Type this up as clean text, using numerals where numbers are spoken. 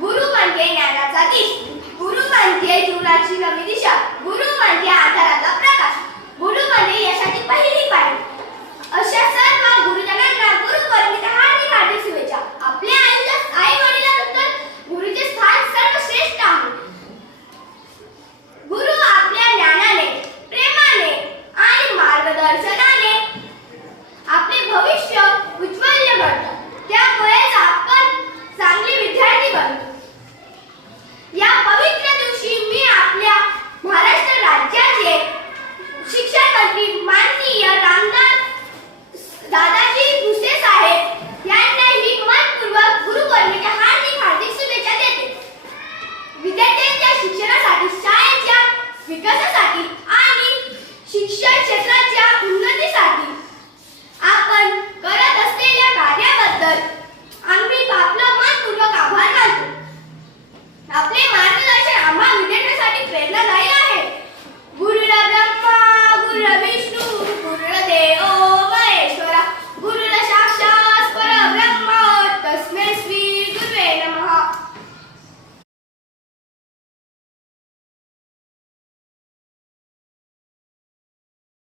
गुरु म्हणजे ज्ञानाचा दिश, गुरु म्हणजे जीवनाची नवी दिशा, गुरु म्हणजे आधाराचा प्रकाश, गुरु म्हणजे यशाची पहिली पायरी. अशा सर्व गुरुजनांना गुरुपौर्णिमेच्या हार्दिक हार्दिक शुभेच्छा. आपल्या आयुष्यात आई वडिलांनंतर गुरुचे स्थान सर्वश्रेष्ठ आहे. गुरु आपल्या ज्ञानाने, प्रेमाने आणि मार्गदर्शनाने आपले भविष्य उज्ज्वल करतात. त्यामुळेच आपण चांगले विद्यार्थी बनतो. या पवित्र दिवशी मी आपल्या महाराष्ट्र राज्याचे शिक्षण मंत्री माननीय रामदास दादाजी भुसे साहेब यांनाही मनपूर्वक गुरुपौर्णिमेच्या हार्दिक हार्दिक शुभेच्छा देते. विद्यार्थ्यांच्या शिक्षणासाठी, शाळेच्या विकासासाठी